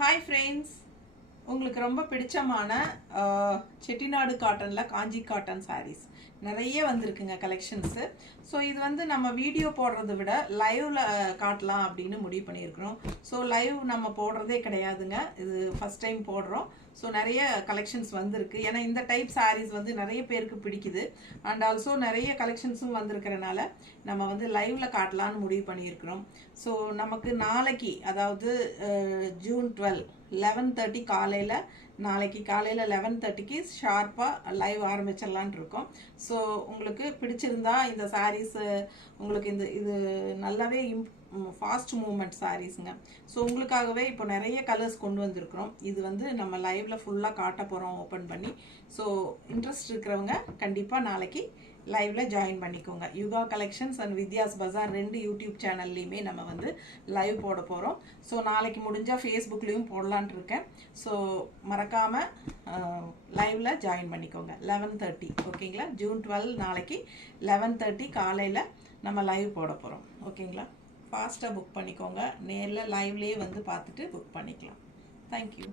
Hi friends, உங்களுக்கு ரொம்ப பிடிச்சமான செட்டிநாடு காட்டனில் காஞ்சி காட்டன் சாரீஸ் நிறைய வந்திருக்குங்க கலெக்ஷன்ஸு. ஸோ இது வந்து நம்ம வீடியோ போடுறத விட லைவில் காட்டலாம் அப்படின்னு முடிவு பண்ணியிருக்கிறோம். ஸோ லைவ் நம்ம போடுறதே கிடையாதுங்க, இது ஃபஸ்ட் டைம் போடுறோம். ஸோ நிறைய கலெக்ஷன்ஸ் வந்திருக்கு. ஏன்னா இந்த டைப் சாரீஸ் வந்து நிறைய பேருக்கு பிடிக்குது. அண்ட் ஆல்சோ நிறைய கலெக்ஷன்ஸும் வந்திருக்கிறனால நம்ம வந்து லைவில் காட்டலான்னு முடிவு பண்ணியிருக்கிறோம். ஸோ நமக்கு நாளைக்கு, அதாவது ஜூன் 12 11:30 காலையில், நாளைக்கு காலையில் 11:30க்கு ஷார்ப்பாக லைவ் ஆரம்பிச்சிடலான் இருக்கோம். ஸோ உங்களுக்கு பிடிச்சிருந்தா இந்த சாரீஸு உங்களுக்கு இது நல்லாவே ஃபாஸ்ட் மூவ்மெண்ட் சாரீஸுங்க. ஸோ உங்களுக்காகவே இப்போ நிறைய கலர்ஸ் கொண்டு வந்திருக்கிறோம். இது வந்து நம்ம லைவில் ஃபுல்லாக காட்ட போகிறோம் ஓப்பன் பண்ணி. ஸோ இன்ட்ரெஸ்ட் இருக்கிறவங்க கண்டிப்பாக நாளைக்கு லைவில் ஜாயின் பண்ணிக்கோங்க. Yuga collections and Vidya's Bazaar 2 YouTube சேனல்லையுமே நம்ம வந்து லைவ் போட போகிறோம். ஸோ நாளைக்கு முடிஞ்சால் ஃபேஸ்புக்லேயும் போடலான் இருக்கேன். ஸோ மறக்காமல் லைவில் ஜாயின் பண்ணிக்கோங்க 11:30. ஓகேங்களா? ஜூன் 12 நாளைக்கு 11:30 காலையில் நம்ம லைவ் போட போகிறோம். ஓகேங்களா? ஃபாஸ்ட்டாக புக் பண்ணிக்கோங்க. நேரில் லைவ்லேயே வந்து பார்த்துட்டு புக் பண்ணிக்கலாம். தேங்க்யூ.